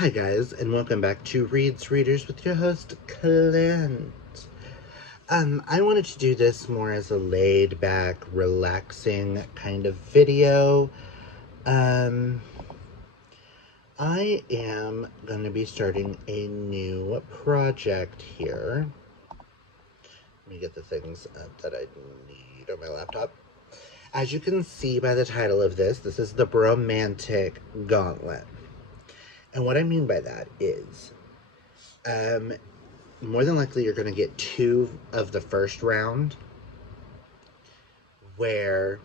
Hi guys, and welcome back to Reads Readers with your host, Clint. I wanted to do this more as a laid-back, relaxing kind of video. I am going to be starting a new project here. Let me get the things that I need on my laptop. As you can see by the title of this is the Bromantic Gauntlet. And what I mean by that is, more than likely you're going to get 2 of the first round, where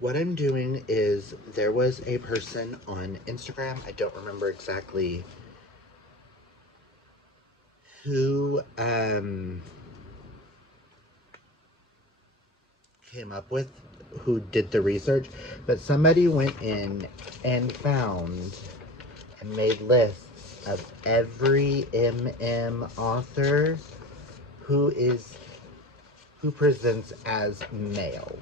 what I'm doing is there was a person on Instagram, I don't remember exactly who came up with, who did the research, but somebody went in and found and made lists of every author who presents as male.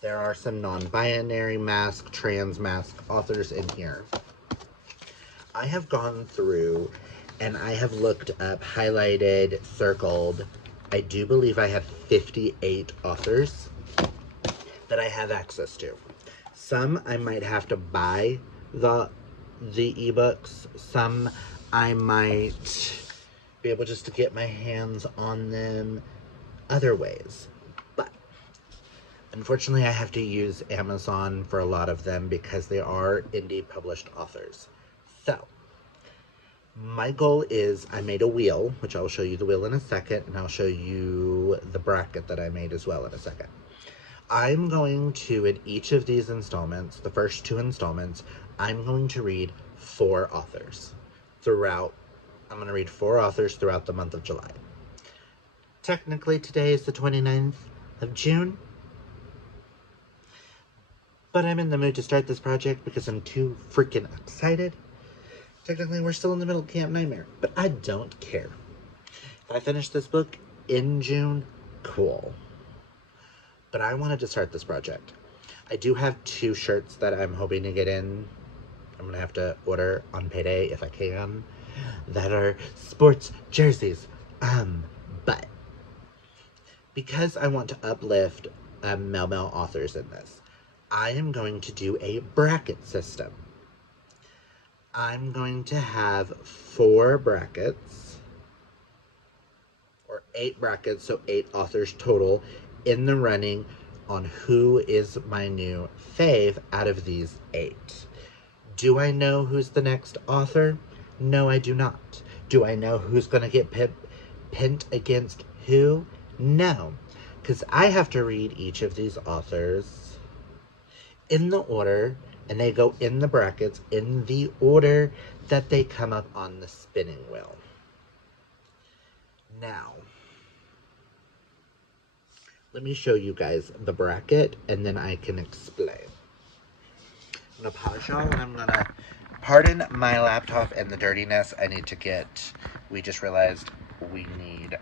There are some non-binary Masc, trans Masc authors in here. I have gone through and I have looked up, highlighted, circled. I do believe I have 58 authors that I have access to. Some I might have to buy the ebooks. Some I might be able just to get my hands on them other ways. But unfortunately, I have to use Amazon for a lot of them because they are indie published authors. So my goal is, I made a wheel, which I'll show you the wheel in a second, and I'll show you the bracket that I made as well in a second. I'm going to, in each of these installments, the first 2 installments, I'm going to read 4 authors throughout. I'm going to read 4 authors throughout the month of July. Technically, today is the 29th of June, but I'm in the mood to start this project because I'm too freaking excited. Technically, we're still in the middle of Camp Nightmare, but I don't care. If I finish this book in June, cool. But I wanted to start this project. I do have 2 shirts that I'm hoping to get in. I'm going to have to order on payday if I can. That are sports jerseys. But because I want to uplift male authors in this, I am going to do a bracket system. I'm going to have 4 brackets, or 8 brackets, so 8 authors total in the running on who is my new fave out of these 8. Do I know who's the next author? No, I do not. Do I know who's going to get pinned against who? No, because I have to read each of these authors in the order, and they go in the brackets in the order that they come up on the spinning wheel. Now, let me show you guys the bracket, and then I can explain. I'm going to pause y'all, and I'm going to pardon my laptop and the dirtiness. I need to get, we just realized we need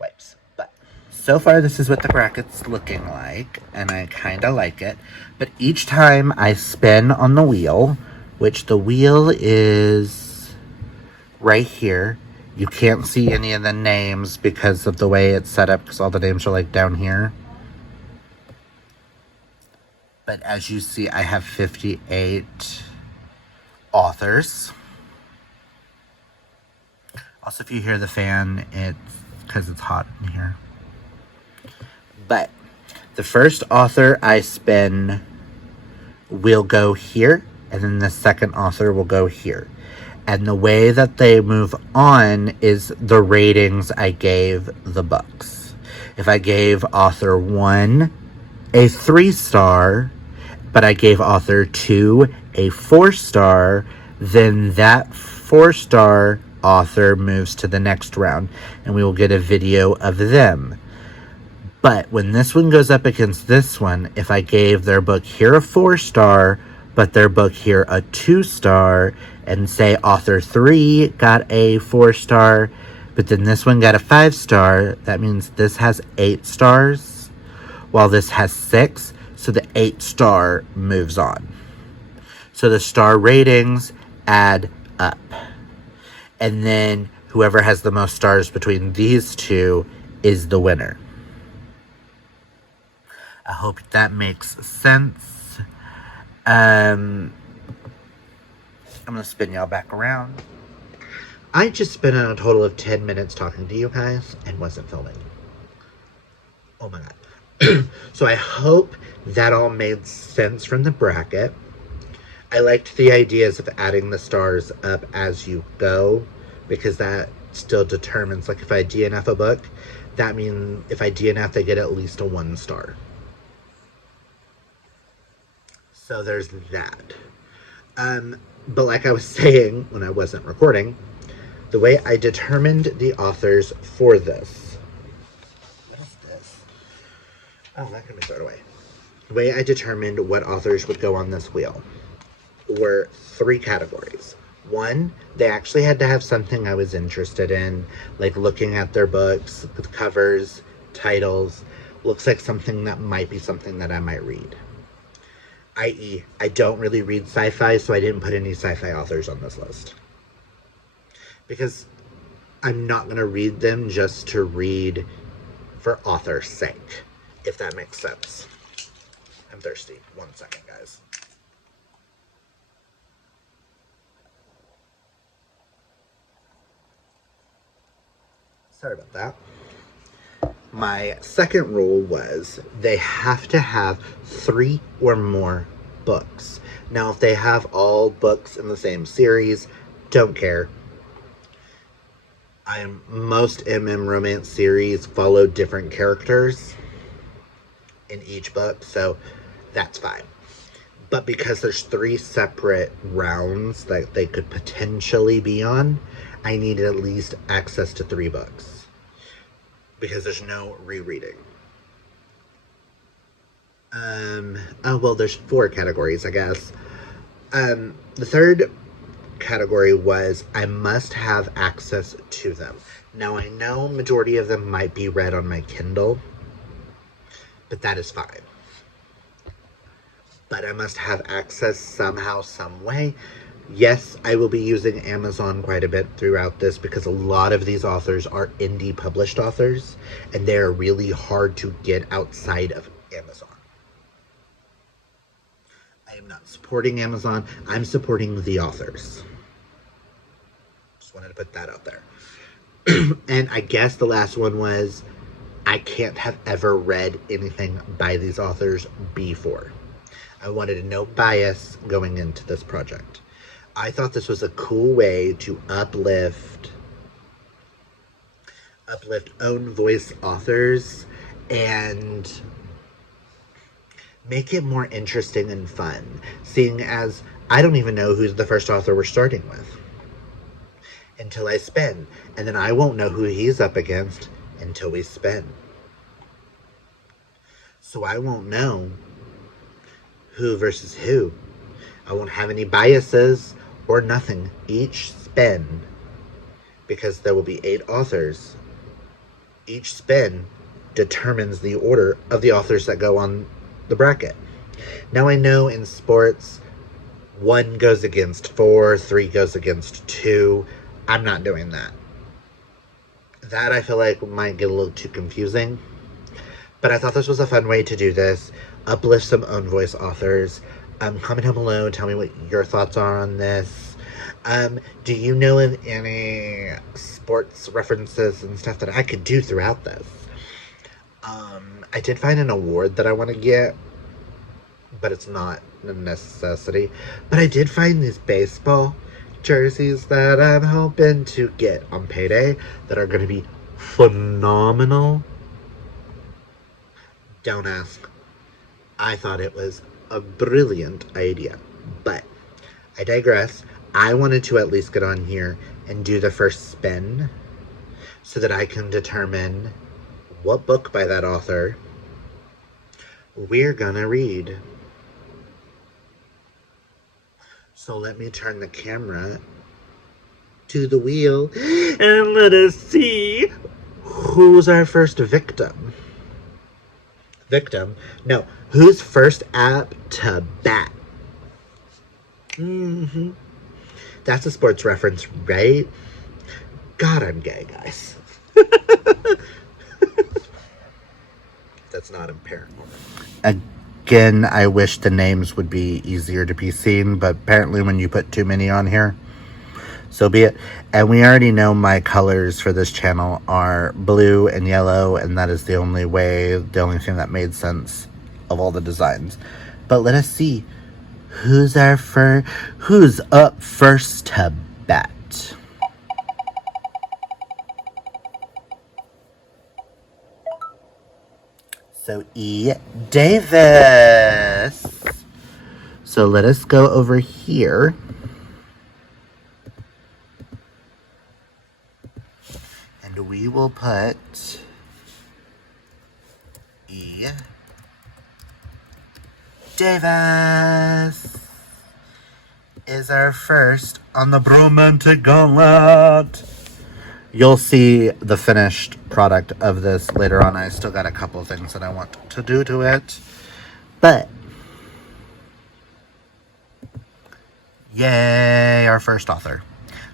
wipes. But so far, this is what the bracket's looking like, and I kind of like it. But each time I spin on the wheel, which the wheel is right here, you can't see any of the names because of the way it's set up, because all the names are like down here. But as you see, I have 58 authors. Also, if you hear the fan, it's because it's hot in here. But the first author I spin will go here, and then the second author will go here. And the way that they move on is the ratings I gave the books. If I gave author 1 a 3-star, but I gave author 2 a 4-star, then that 4-star author moves to the next round, and we will get a video of them. But when this one goes up against this one, if I gave their book here a 4-star, but their book here a 2-star, and say author 3 got a 4-star, but then this one got a 5-star, that means this has 8 stars, while this has 6, so the 8-star moves on. So the star ratings add up. And then whoever has the most stars between these two is the winner. I hope that makes sense. I'm going to spin y'all back around. I just spent a total of 10 minutes talking to you guys and wasn't filming. Oh my god. So I hope that all made sense from the bracket. I liked the ideas of adding the stars up as you go, because that still determines, like if I DNF a book, that means if I DNF, they get at least a 1 star. So there's that. But like I was saying when I wasn't recording, the way I determined the authors for this. What is this? Oh, that can be thrown away. The way I determined what authors would go on this wheel were 3 categories. 1, they actually had to have something I was interested in, like looking at their books, the covers, titles. Looks like something that might be something that I might read. I.e., I don't really read sci-fi, so I didn't put any sci-fi authors on this list. Because I'm not going to read them just to read for author's sake, if that makes sense. I'm thirsty. 1 second, guys. Sorry about that. My second rule was they have to have 3 or more books. Now, if they have all books in the same series, don't care. Most MM romance series follow different characters in each book, so that's fine. But because there's 3 separate rounds that they could potentially be on, I needed at least access to 3 books. Because there's no rereading. Oh, well, there's 4 categories, I guess. The third category was I must have access to them. Now, I know majority of them might be read on my Kindle, but that is fine. But I must have access somehow, some way. Yes, I will be using Amazon quite a bit throughout this because a lot of these authors are indie published authors, and they're really hard to get outside of Amazon. I am not supporting Amazon. I'm supporting the authors. Just wanted to put that out there. And I guess the last one was I can't have ever read anything by these authors before. I wanted no bias going into this project. I thought this was a cool way to uplift own voice authors and make it more interesting and fun, seeing as I don't even know who's the first author we're starting with until I spin, and then I won't know who he's up against until we spin. So I won't know who versus who. I won't have any biases or nothing each spin, because there will be 8 authors. Each spin determines the order of the authors that go on the bracket. Now, I know in sports 1 goes against 4, 3 goes against 2. I'm not doing that. That I feel like might get a little too confusing. But I thought this was a fun way to do this. Uplift some own voice authors. Comment down below, tell me what your thoughts are on this. Do you know of any sports references and stuff that I could do throughout this? I did find an award that I want to get, but it's not a necessity. But I did find these baseball jerseys that I'm hoping to get on payday that are going to be phenomenal. Don't ask. I thought it was a brilliant idea, but I digress. I wanted to at least get on here and do the first spin so that I can determine what book by that author we're gonna read. So let me turn the camera to the wheel and let us see who's our first victim. No, who's first up to bat? Mm-hmm. That's a sports reference, right? God, I'm gay, guys. That's not apparent. Again, I wish the names would be easier to be seen, but apparently when you put too many on here, so be it. And we already know my colors for this channel are blue and yellow, and that is the only thing that made sense of all the designs. But let us see who's up first to bat. So E. Davis. So let us go over here. And we will put E. Davis is our first on the Bromantic Gauntlet. You'll see the finished product of this later on. I still got a couple things that I want to do to it. But, yay, our first author.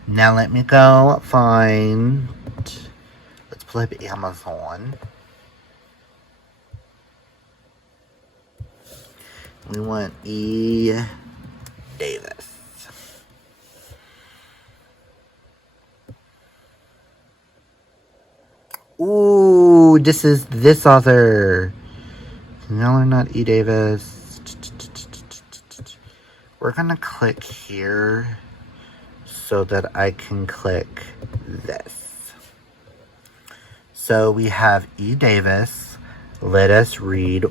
Now let me go find, let's pull up Amazon. We want E. Davis. Ooh, this is this author. Y'all are not E. Davis. We're gonna click here so that I can click this. So we have E. Davis. Let us read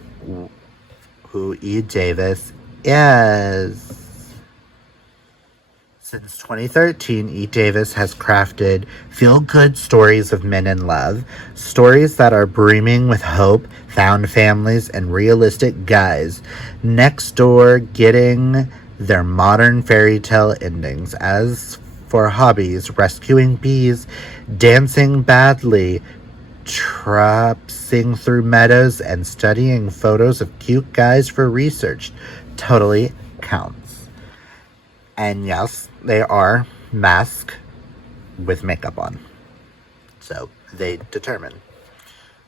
who E. Davis is. Since 2013, E. Davis has crafted feel-good stories of men in love, stories that are brimming with hope, found families, and realistic guys next door getting their modern fairy tale endings. As for hobbies, rescuing bees, dancing badly, traipsing through meadows, and studying photos of cute guys for research totally counts. And yes, they are Masc with makeup on. So they determine.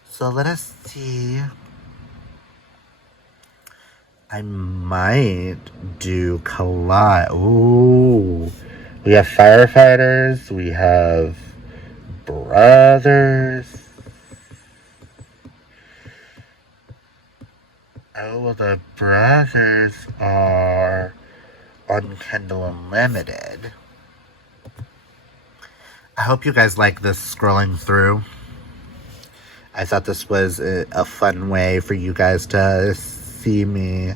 So let us see. I might do collide. Ooh. We have firefighters. We have brothers. Oh, well, the brothers are on Kindle Unlimited. I hope you guys like this scrolling through. I thought this was a fun way for you guys to see me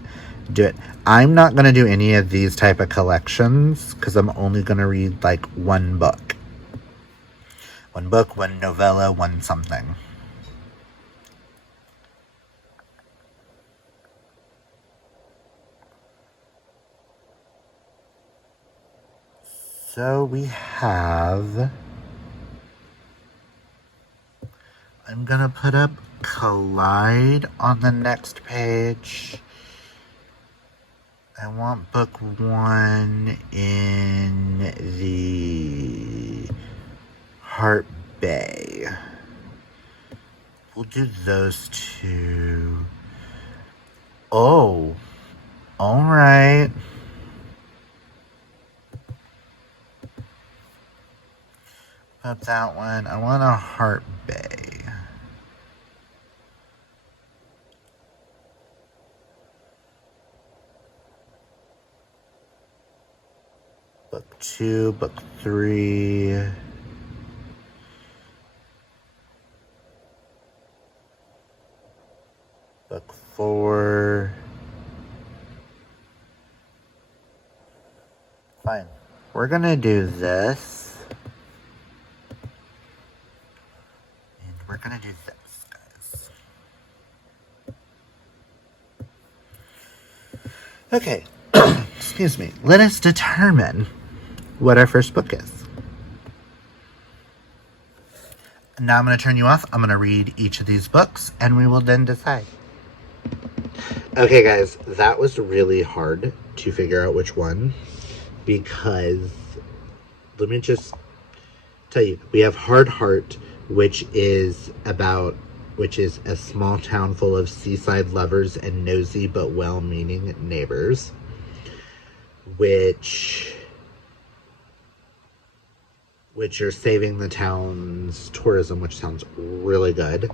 do it. I'm not going to do any of these type of collections because I'm only going to read like one book. One book, one novella, one something. So we have, I'm gonna put up Collide on the next page. I want book 1 in the Heart Bay. We'll do those two. Oh, all right. Put that one. I want a Heart Bay. Book 2, book 3. Book 4. Fine. We're gonna do this. We're gonna do this, guys. Okay, excuse me. Let us determine what our first book is. Now I'm gonna turn you off. I'm gonna read each of these books, and we will then decide. Okay, guys, that was really hard to figure out which one. because let me just tell you, we have Hard Heart, which is a small town full of seaside lovers and nosy but well-meaning neighbors, which are saving the town's tourism, which sounds really good.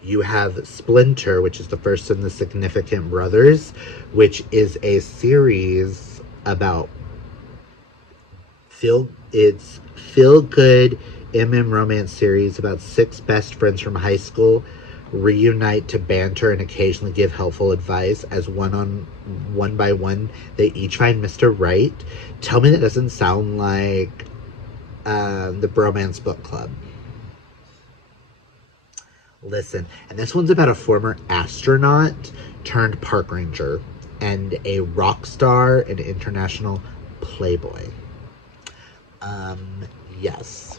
You have Splinter, which is the first in the Significant Brothers, which is a series about feel-good romance series about 6 best friends from high school reunite to banter and occasionally give helpful advice as one by one they each find Mr. Right. Tell me that doesn't sound like the Bromance Book Club. Listen, and this one's about a former astronaut turned park ranger and a rock star and international playboy. Yes.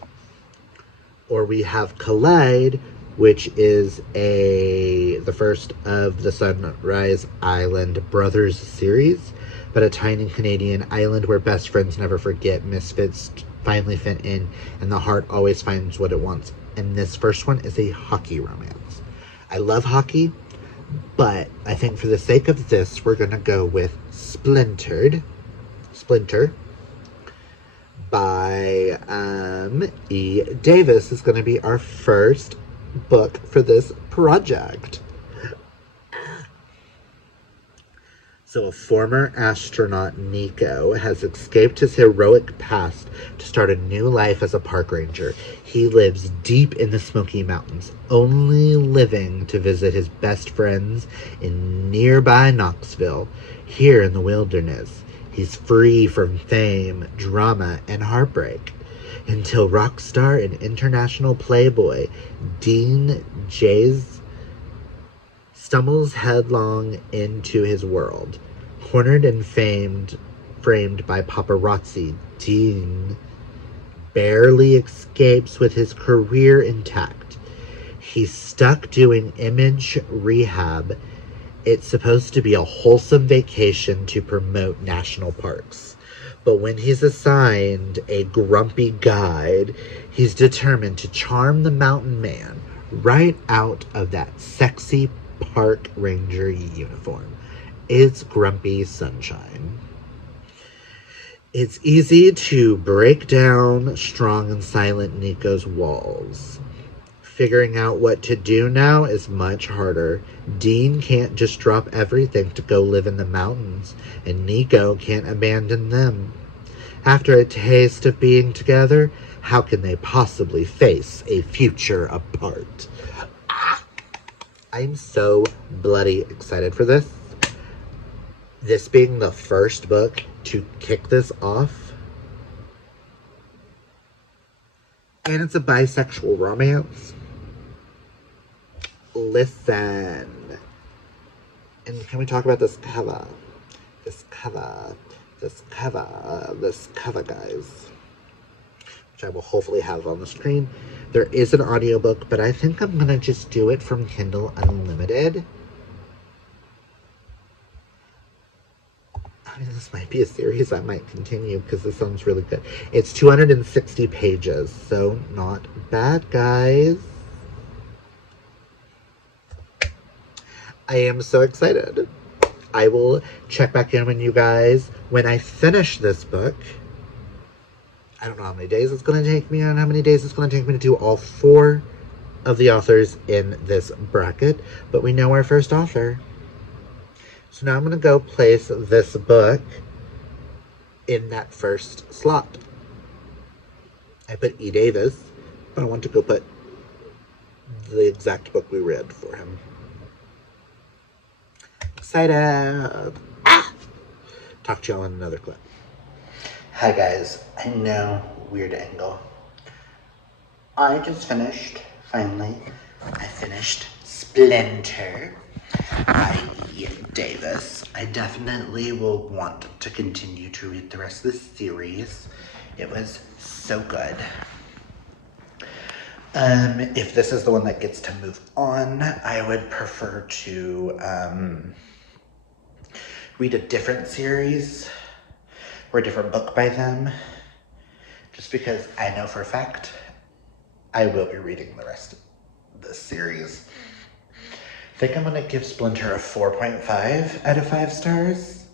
Or we have Collide, which is the first of the Sunrise Island Brothers series, but a tiny Canadian island where best friends never forget, misfits finally fit in, and the heart always finds what it wants. And this first one is a hockey romance. I love hockey, but I think for the sake of this, we're gonna go with Splinter by E. Davis is going to be our first book for this project. So a former astronaut, Nico, has escaped his heroic past to start a new life as a park ranger. He lives deep in the Smoky Mountains, only living to visit his best friends in nearby Knoxville. Here in the wilderness, he's free from fame, drama, and heartbreak, until rock star and international playboy Dean Jays stumbles headlong into his world. Cornered and framed by paparazzi, Dean barely escapes with his career intact. He's stuck doing image rehab. It's supposed to be a wholesome vacation to promote national parks. But when he's assigned a grumpy guide, he's determined to charm the mountain man right out of that sexy park ranger uniform. It's Grumpy Sunshine. It's easy to break down strong and silent Nico's walls. Figuring out what to do now is much harder. Dean can't just drop everything to go live in the mountains, and Nico can't abandon them. After a taste of being together, how can they possibly face a future apart? I'm so bloody excited for this. This being the first book to kick this off. And it's a bisexual romance. Listen. And can we talk about this cover? This cover, guys. Which I will hopefully have on the screen. There is an audiobook, but I think I'm going to just do it from Kindle Unlimited. I mean, this might be a series I might continue because this sounds really good. It's 260 pages, so not bad, guys. I am so excited. I will check back in with you guys when I finish this book. I don't know how many days it's going to take me and how many days it's going to take me to do all 4 of the authors in this bracket, but we know our first author. So now I'm going to go place this book in that first slot. I put E. Davis, but I want to go put the exact book we read for him. Excited! Talk to y'all in another clip. Hi guys, I know, weird angle. I just finished, finally, I finished Splinter by E. Davis. I definitely will want to continue to read the rest of this series. It was so good. If this is the one that gets to move on, I would prefer to read a different series. or a different book by them, just because I know for a fact I will be reading the rest of this series. I think I'm going to give Splinter a 4.5 out of 5 stars.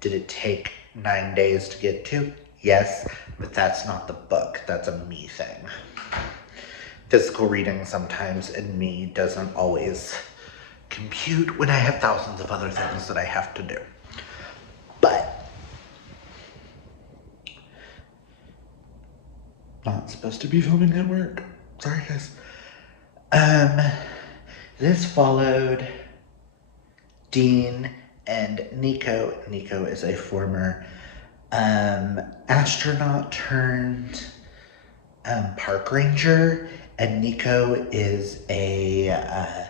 Did it take 9 days to get to? Yes, but that's not the book. That's a me thing. Physical reading sometimes in me doesn't always compute when I have thousands of other things that I have to do. But not supposed to be filming at work. Sorry, guys. This followed Dean and Nico. Nico is a former astronaut turned park ranger, and Nico is a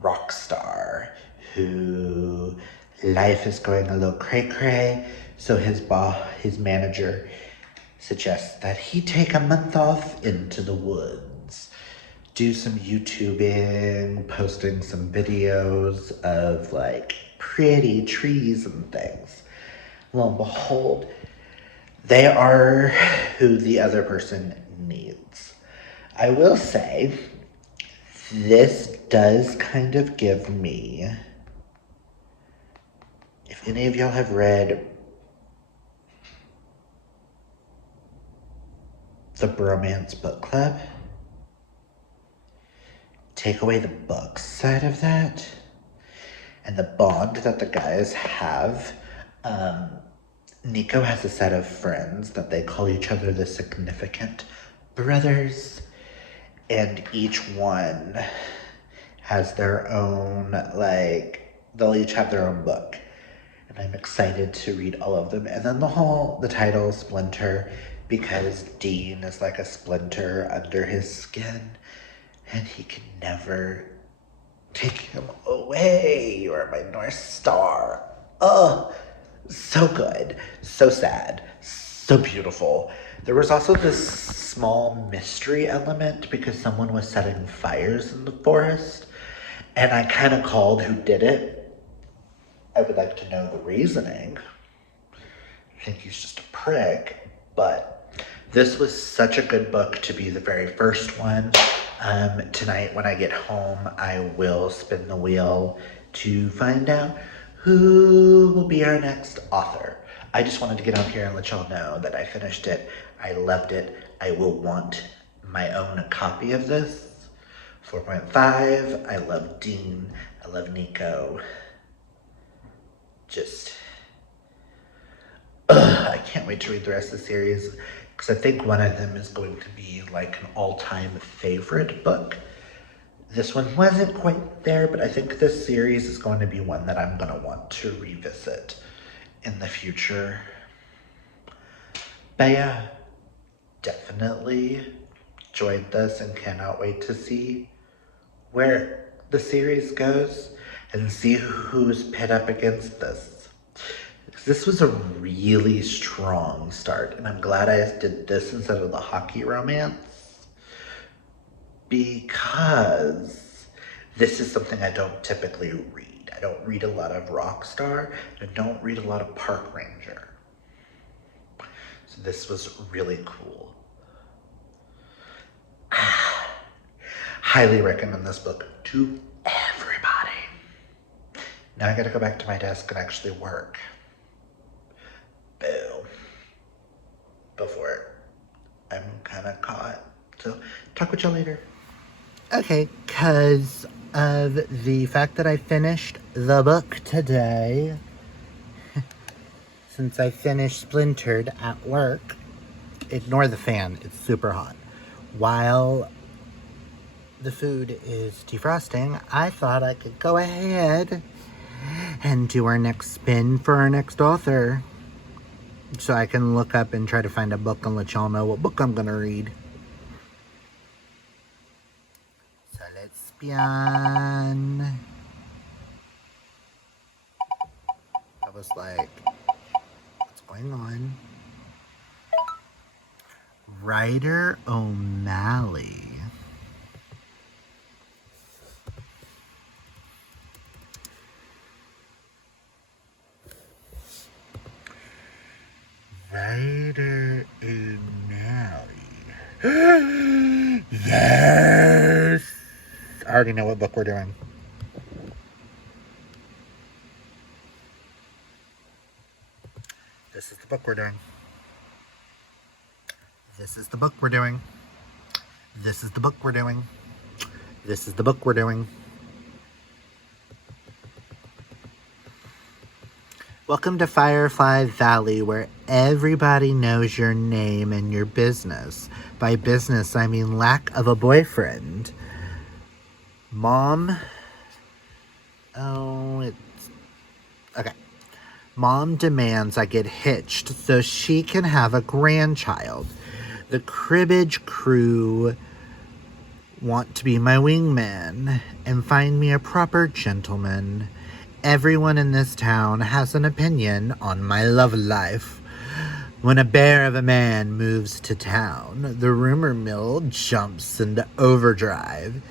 rock star who life is going a little cray-cray, so his manager suggests that he take a month off into the woods, do some YouTubing, posting some videos of like pretty trees and things. Lo and behold, they are who the other person needs. I will say, this does kind of give me, if any of y'all have read the Bromance Book Club, take away the book side of that, and the bond that the guys have. Nico has a set of friends that they call each other the Significant Brothers, and each one has their own, like, they'll each have their own book, and I'm excited to read all of them. And then the title Splinter, because Dean is like a splinter under his skin, and he can never take him away. You are my North Star. Oh, so good, so sad, so beautiful. There was also this small mystery element because someone was setting fires in the forest, and I kind of called who did it. I would like to know the reasoning. I think he's just a prick, but this was such a good book to be the very first one. Tonight when I get home, I will spin the wheel to find out who will be our next author. I just wanted to get on here and let y'all know that I finished it. I loved it. I will want my own copy of this. 4.5. I love Dean. I love Nico. I can't wait to read the rest of the series, because I think one of them is going to be like an all-time favorite book. This one wasn't quite there, but I think this series is going to be one that I'm going to want to revisit in the future. But yeah, definitely enjoyed this and cannot wait to see where the series goes and see who's pit up against this. This was a really strong start, and I'm glad I did this instead of the hockey romance, because this is something I don't typically read. I don't read a lot of Rockstar, and I don't read a lot of Park Ranger. So this was really cool. Highly recommend this book to everybody. Now I gotta go back to my desk and actually work. Boom. Before I'm kind of caught. So talk with y'all later. Okay, because of the fact that I finished the book today, since I finished Splintered at work, ignore the fan, it's super hot. While the food is defrosting, I thought I could go ahead and do our next spin for our next author, so I can look up and try to find a book and let y'all know what book I'm gonna read. So let's spin. I was like, what's going on? Ryder O'Malley. already know what book we're doing. This is the book we're doing. This is the book we're doing. This is the book we're doing. This is the book we're doing. Welcome to Firefly Valley, where everybody knows your name and your business. By business, I mean lack of a boyfriend. Mom... Oh, it's... Okay. Mom demands I get hitched so she can have a grandchild. The cribbage crew want to be my wingman and find me a proper gentleman. Everyone in this town has an opinion on my love life. When a bear of a man moves to town, the rumor mill jumps into overdrive.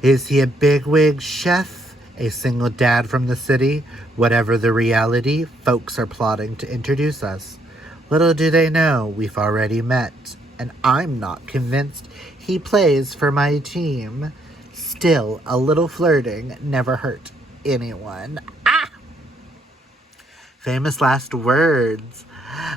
Is he a bigwig chef, a single dad from the city? Whatever the reality, folks are plotting to introduce us. Little do they know we've already met, and I'm not convinced he plays for my team. Still, a little flirting never hurt anyone. Famous last words.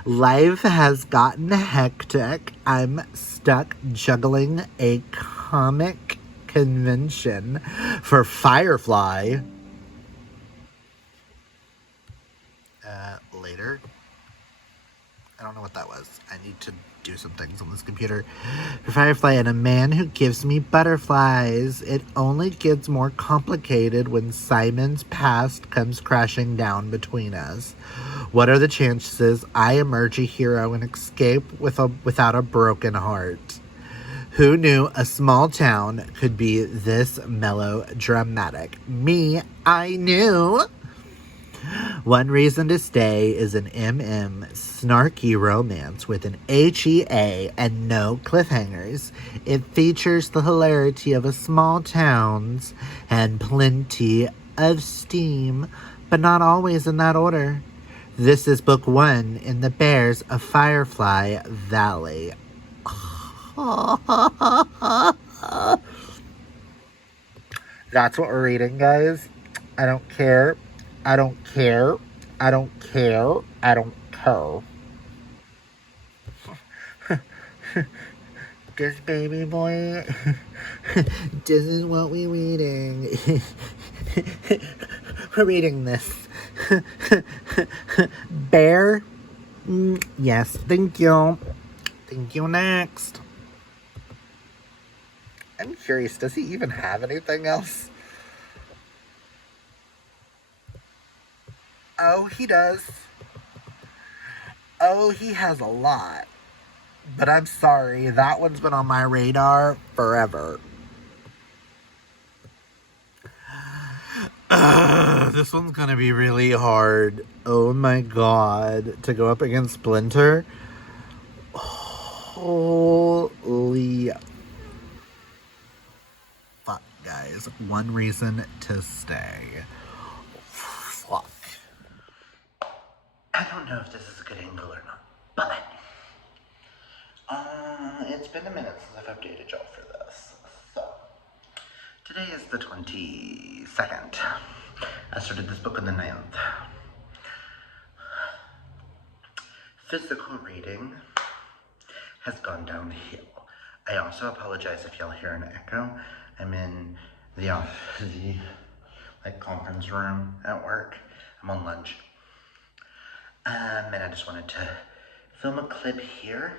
Life has gotten hectic. I'm stuck juggling a comic convention for Firefly. Later. I don't know what that was. I need to do some things on this computer. For Firefly and a man who gives me butterflies. It only gets more complicated when Simon's past comes crashing down between us. What are the chances I emerge a hero and escape without a broken heart? Who knew a small town could be this melodramatic? Me, I knew. One Reason to Stay is an snarky romance with an HEA and no cliffhangers. It features the hilarity of a small town's and plenty of steam, but not always in that order. This is book 1 in the Bears of Firefly Valley. That's what we're reading, guys. I don't care. I don't care. I don't care. I don't care. This baby boy. This is what we're reading. We're reading this. Bear? Yes, thank you. Thank you, next. I'm curious, does he even have anything else? Oh, he does. Oh, he has a lot. But I'm sorry, that one's been on my radar forever. This one's gonna be really hard. Oh my god. To go up against Splinter? Holy fuck, guys. One Reason to Stay. Fuck. I don't know if this is a good angle or not, but it's been a minute since I've updated y'all for this. So, today is the 22nd. I started this book on the 9th. Physical reading has gone downhill. I also apologize if y'all hear an echo. I'm in the conference room at work. I'm on lunch. And I just wanted to film a clip here.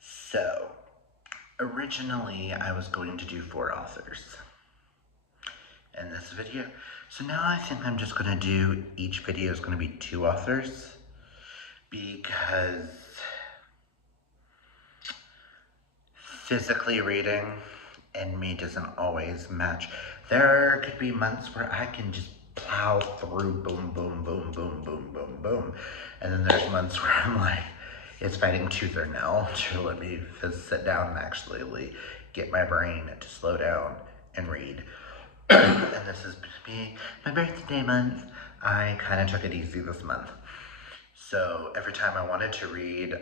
So, originally I was going to do 4 authors in this video. So now I think I'm just gonna do, each video is gonna be 2 authors, because physically reading and me doesn't always match. There could be months where I can just plow through boom, boom, boom, boom, boom, boom, boom. And then there's months where I'm like, it's fighting tooth or nail to let me sit down and actually get my brain to slow down and read. And this is being my birthday month. I kind of took it easy this month. So every time I wanted to read,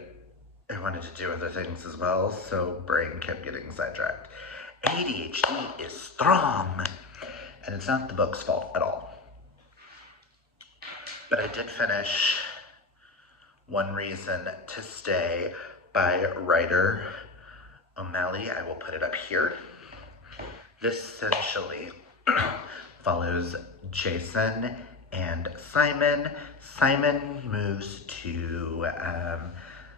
I wanted to do other things as well, so brain kept getting sidetracked. ADHD is strong. And it's not the book's fault at all. But I did finish One Reason to Stay by writer O'Malley. I will put it up here. This essentially follows Jason and Simon. Simon moves to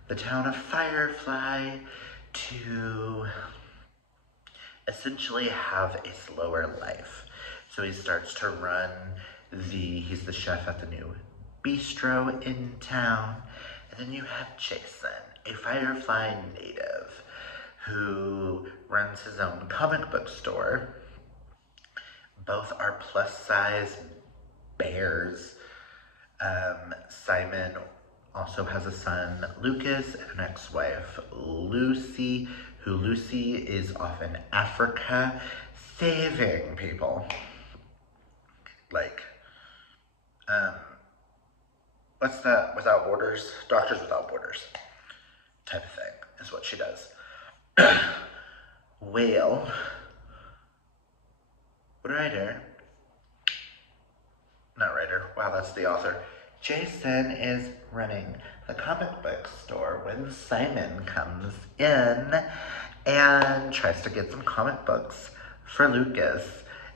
the town of Firefly to essentially have a slower life. So he starts to run he's the chef at the new bistro in town. And then you have Jason, a Firefly native who runs his own comic book store. Both are plus-size bears. Simon also has a son, Lucas, and an ex-wife, Lucy, who Lucy is off in Africa saving people. Like, what's that? Without Borders? Doctors Without Borders type of thing is what she does. Whale, wow, that's the author. Jason is running the comic book store when Simon comes in and tries to get some comic books for Lucas.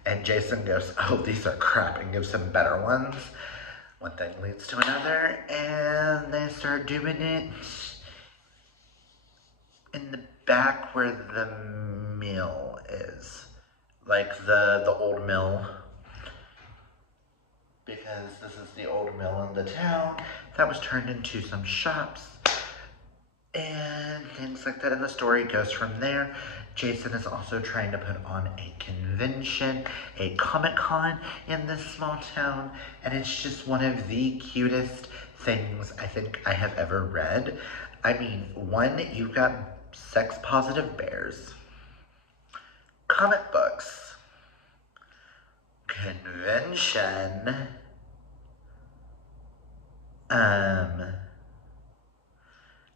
And Jason goes, oh, these are crap, and gives him better ones. One thing leads to another, and they start doing it in the back where the mill is. Like the old mill. Because this is the old mill in the town that was turned into some shops and things like that. And the story goes from there. Jason is also trying to put on a convention, a Comic-Con in this small town, and it's just one of the cutest things I think I have ever read. I mean, one, you've got sex-positive bears, comic books, convention,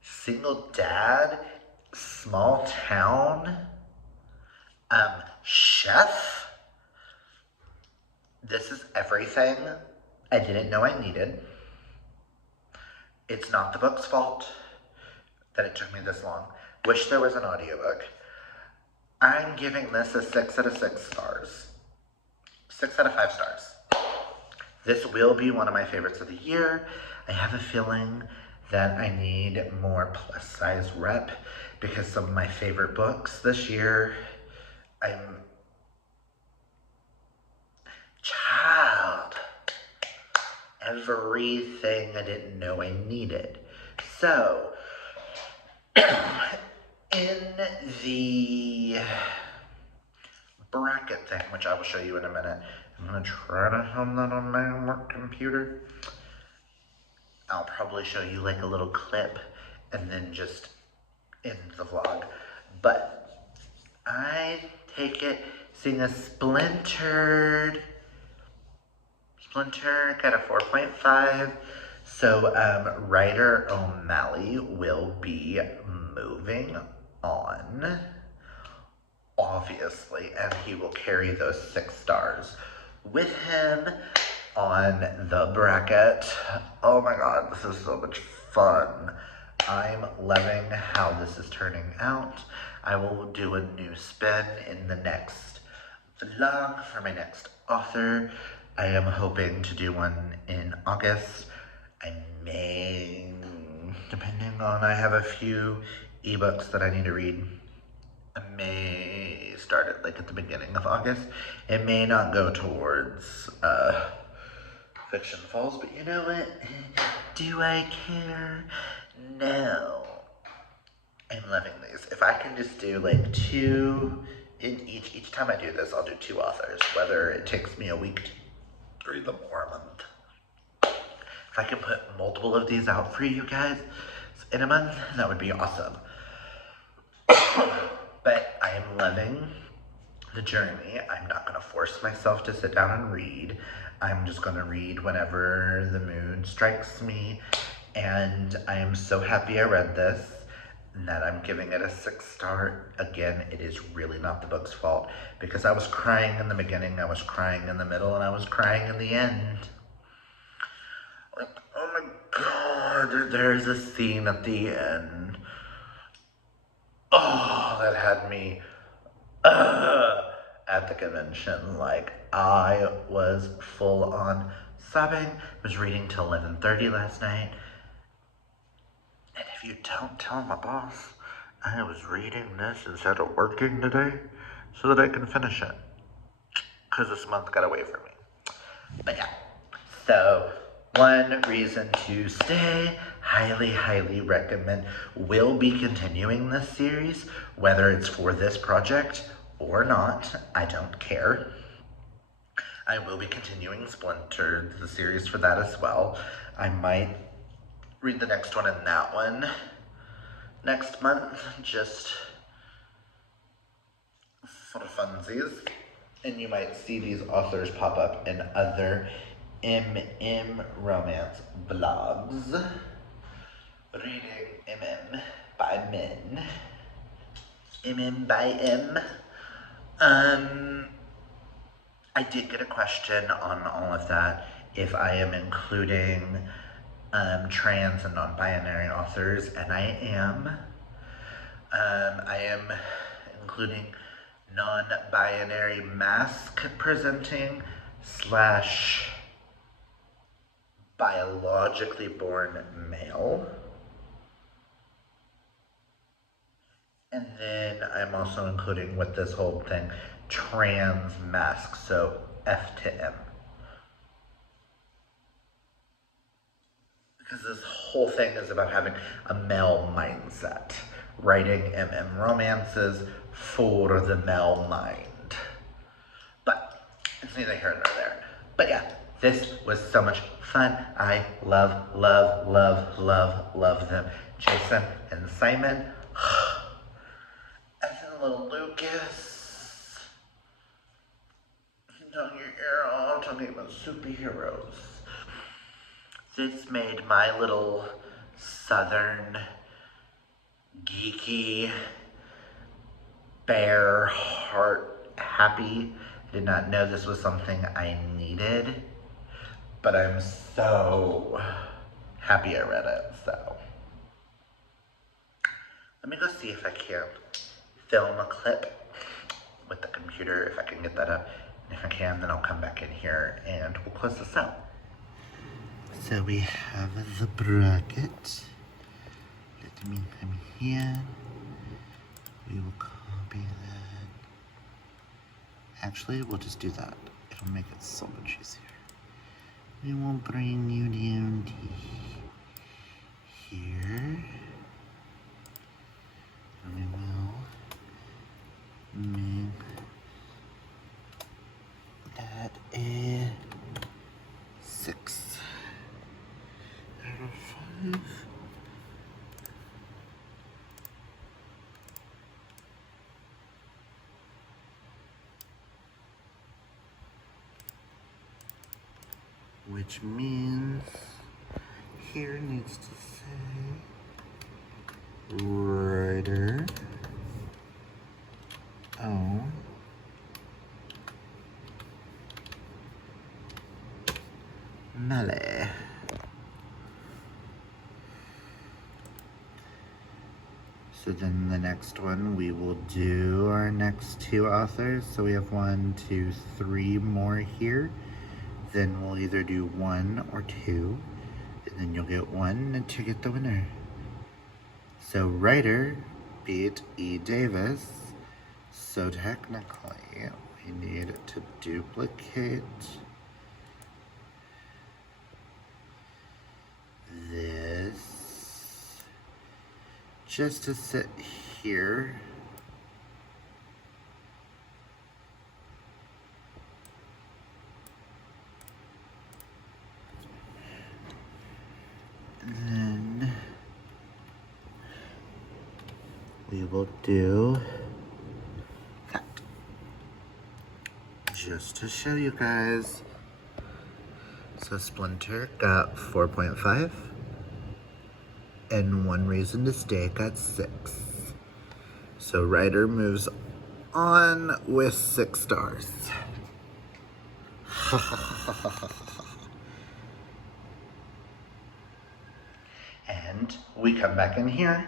single dad, small town, chef. This is everything I didn't know I needed. It's not the book's fault that it took me this long. Wish there was an audiobook. I'm giving this a 6 out of 6 stars. 6 out of 5 stars. This will be one of my favorites of the year. I have a feeling that I need more plus size rep because some of my favorite books this year, everything I didn't know I needed. So, in the bracket thing, which I will show you in a minute, I'm gonna try to have that on my work computer. I'll probably show you like a little clip and then just end the vlog. But I take it, seeing a Splinter got a 4.5. So writer O'Malley will be moving on, obviously, and he will carry those 6 stars with him on the bracket. Oh my god, this is so much fun. I'm loving how this is turning out. I will do a new spin in the next vlog for my next author. I am hoping to do one in August. I may, depending on, I have a few ebooks that I need to read. I may start it like at the beginning of August. It may not go towards Fiction Falls, but you know what? Do I care? No. I'm loving these. If I can just do like 2 in each time I do this, I'll do 2 authors, whether it takes me a week to read them or a month. If I can put multiple of these out for you guys in a month, that would be awesome. But I am loving the journey. I'm not gonna force myself to sit down and read. I'm just gonna read whenever the mood strikes me. And I am so happy I read this. that I'm giving it a 6-star. Again, it is really not the book's fault, because I was crying in the beginning, I was crying in the middle, and I was crying in the end. Like, oh my god, there's a scene at the end. Oh, that had me at the convention. Like, I was full on sobbing. I was reading till 11:30 last night. And if you don't tell my boss, I was reading this instead of working today so that I can finish it. Because this month got away from me. But yeah, so one reason to stay, highly, highly recommend. We'll be continuing this series, whether it's for this project or not, I don't care. I will be continuing Splinter, the series for that as well. I might read the next one and that one next month, just for funsies. And you might see these authors pop up in other MM romance blogs. Reading MM by men. MM by M. I did get a question on all of that, if I am including trans and non-binary authors, and I am. I am including non-binary Masc presenting / biologically born male. And then I'm also including with this whole thing, trans Masc, so F to M. Because this whole thing is about having a male mindset. Writing MM romances for the male mind. But it's neither here nor there. But yeah, this was so much fun. I love, love, love, love, love them. Jason and Simon. And then little Lucas. Done your ear all talking about superheroes. This made my little southern geeky bear heart happy. I did not know this was something I needed, but I'm so happy I read it. So let me go see if I can film a clip with the computer, if I can get that up. And if I can, then I'll come back in here and we'll close this out. So we have the bracket. Let me come here. We will copy that. Actually, we'll just do that. It'll make it so much easier. We will bring you down to here. And we will make that a 6 out of 5. Which means here needs to say writer. Oh. Melee. So then the next one, we will do our next 2 authors. So we have 1, 2, 3 more here. Then we'll either do 1 or 2. And then you'll get 1 to get the winner. So writer beat E. Davis. So technically, we need to duplicate this just to sit here. Then we will do that just to show you guys. So Splinter got 4.5. and One Reason to Stay got 6. So Ryder moves on with 6 stars. And we come back in here.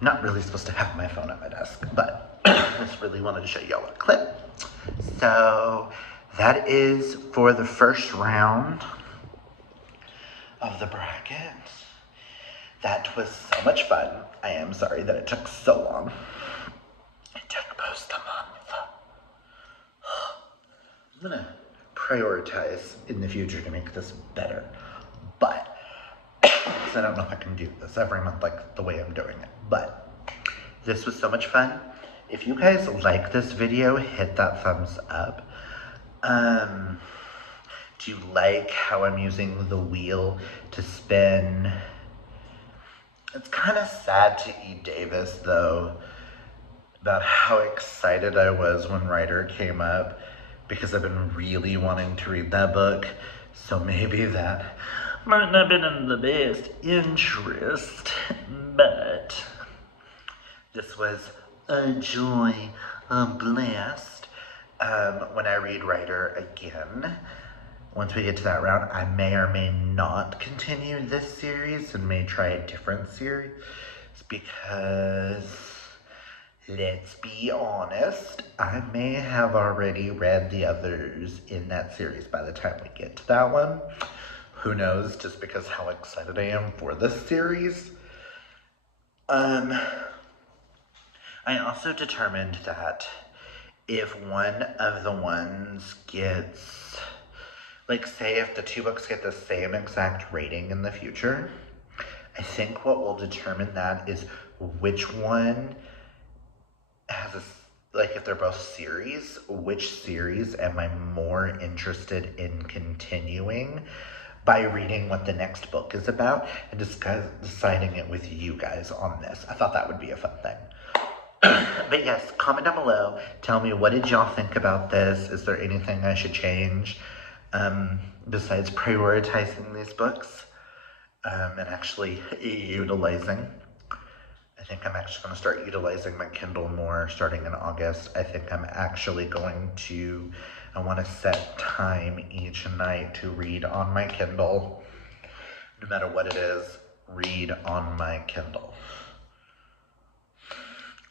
Not really supposed to have my phone at my desk, but I just really wanted to show y'all a clip. So that is for the first round of the bracket. That was so much fun. I am sorry that it took so long. It took most a month. I'm gonna prioritize in the future to make this better, but because I don't know if I can do this every month like the way I'm doing it, but this was so much fun. If you guys like this video, hit that thumbs up. Do you like how I'm using the wheel to spin? It's kind of sad to E. Davis, though, about how excited I was when Ryder came up, because I've been really wanting to read that book, so maybe that might not have been in the best interest, but this was a joy, a blast. When I read Ryder again, once we get to that round, I may or may not continue this series and may try a different series, because, let's be honest, I may have already read the others in that series by the time we get to that one. Who knows, just because how excited I am for this series. I also determined that if one of the ones gets, like, say if the 2 books get the same exact rating in the future, I think what will determine that is which one has a, like, if they're both series, which series am I more interested in continuing by reading what the next book is about and deciding it with you guys on this. I thought that would be a fun thing. But yes, comment down below. Tell me, what did y'all think about this? Is there anything I should change besides prioritizing these books and actually utilizing? I think I'm actually going to start utilizing my Kindle more starting in August. I think I'm actually going to, I want to set time each night to read on my Kindle. No matter what it is, read on my Kindle.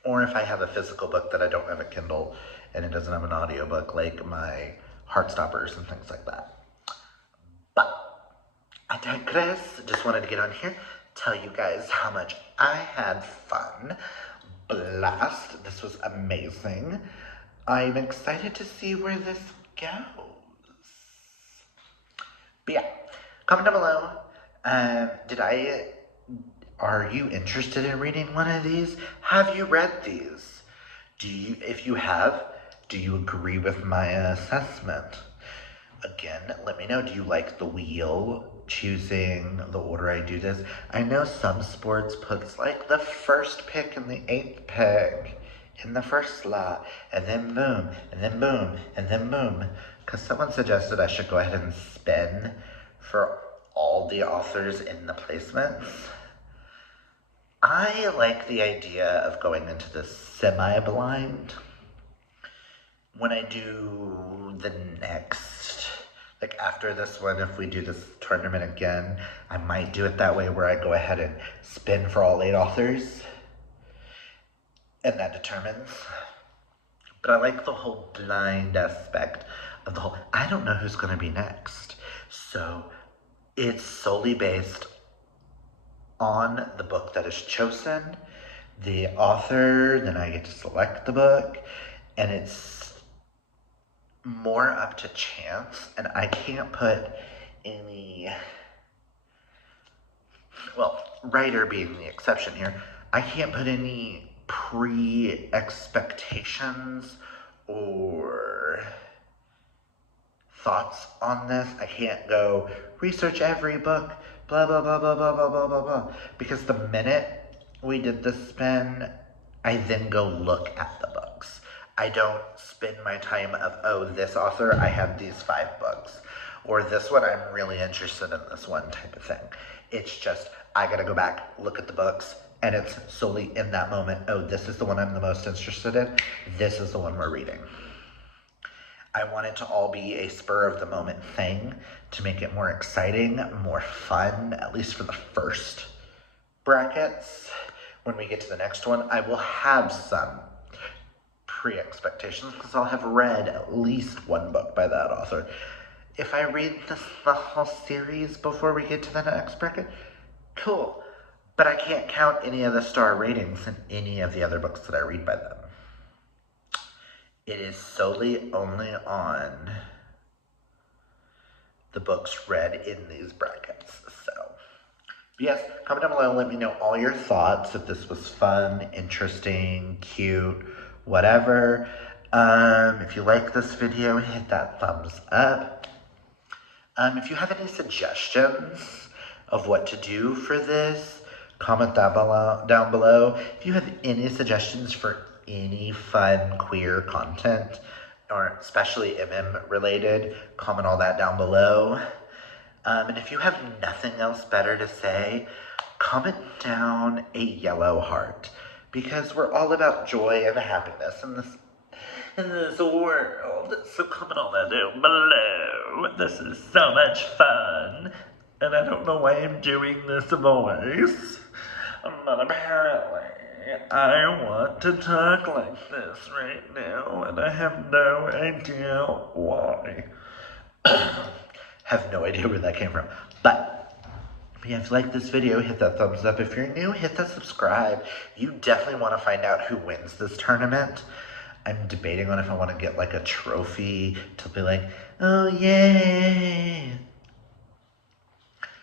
Or if I have a physical book that I don't have a Kindle and it doesn't have an audiobook, like my Heartstoppers and things like that. But I digress. Just wanted to get on here, tell you guys how much I had fun. Blast. This was amazing. I'm excited to see where this goes. But yeah, comment down below. Are you interested in reading one of these? Have you read these? If you have, do you agree with my assessment? Again, let me know, do you like the wheel, choosing the order I do this? I know some sports puts like the first pick and the 8th pick in the first slot, and then boom, and then boom, and then boom. Because someone suggested I should go ahead and spin for all the authors in the placements. I like the idea of going into this semi-blind. When I do the next, like after this one, if we do this tournament again, I might do it that way where I go ahead and spin for all 8 authors. And that determines. But I like the whole blind aspect of the whole, I don't know who's going to be next. So it's solely based on the book that is chosen, the author, then I get to select the book, and it's more up to chance, and I can't put any, well, Ryder being the exception here, I can't put any pre-expectations or thoughts on this. I can't go research every book, blah, blah, blah, blah, blah, blah, blah, blah, blah. Because the minute we did the spin, I then go look at the books. I don't spend my time of, oh, this author, I have these 5 books. or this one, I'm really interested in this one type of thing. It's just, I gotta go back, look at the books, and it's solely in that moment, oh, this is the one I'm the most interested in, this is the one we're reading. I want it to all be a spur of the moment thing to make it more exciting, more fun, at least for the first brackets. When we get to the next one, I will have some pre-expectations because I'll have read at least one book by that author. If I read the whole series before we get to the next bracket, cool. But I can't count any of the star ratings in any of the other books that I read by them. It is solely only on the books read in these brackets. So, yes, comment down below and let me know all your thoughts, if this was fun, interesting, cute, whatever. If you like this video, hit that thumbs up. If you have any suggestions of what to do for this, comment down below. If you have any suggestions for any fun queer content, or especially related, comment all that down below. And if you have nothing else better to say, comment down a yellow heart, because we're all about joy and happiness in this world. So comment all that down below. This is so much fun, and I don't know why I'm doing this voice, but apparently I want to talk like this right now, and I have no idea why. Have no idea where that came from. But if you like this video, hit that thumbs up. If you're new, hit that subscribe. You definitely want to find out who wins this tournament. I'm debating on if I want to get like a trophy to be like, oh yay.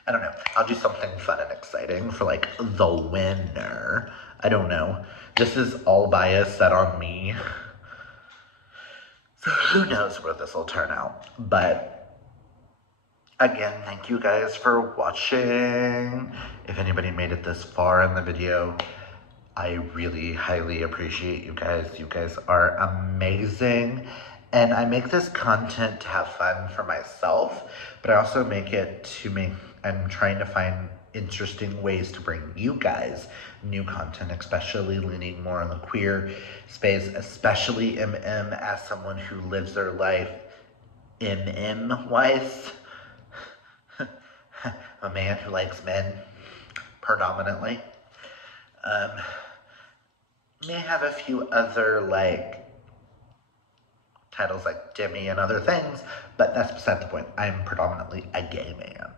I don't know. I'll do something fun and exciting for like the winner. I don't know. This is all bias set on me. So who knows where this will turn out. But again, thank you guys for watching. If anybody made it this far in the video, I really highly appreciate you guys. You guys are amazing. And I make this content to have fun for myself, but I also make it to I'm trying to find interesting ways to bring you guys new content, especially leaning more on the queer space, especially as someone who lives their life wise. A man who likes men predominantly. May have a few other like titles like Demi and other things, but that's beside the point. I'm predominantly a gay man.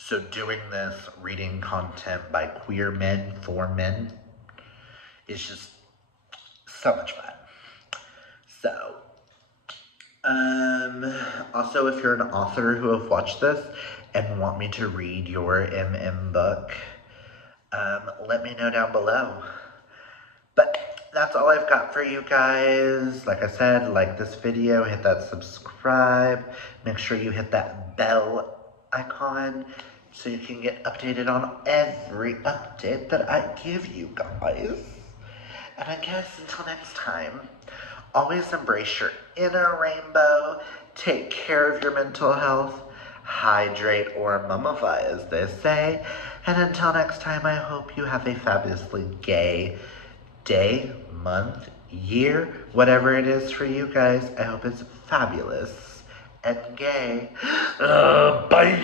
So doing this reading content by queer men for men is just so much fun. So, also if you're an author who have watched this and want me to read your book, let me know down below. But that's all I've got for you guys. Like I said, like this video, hit that subscribe, make sure you hit that bell icon so you can get updated on every update that I give you guys. And I guess until next time, always embrace your inner rainbow, take care of your mental health, hydrate or mummify as they say, and until next time, I hope you have a fabulously gay day, month, year, whatever it is for you guys. I hope it's fabulous and gay. Bye!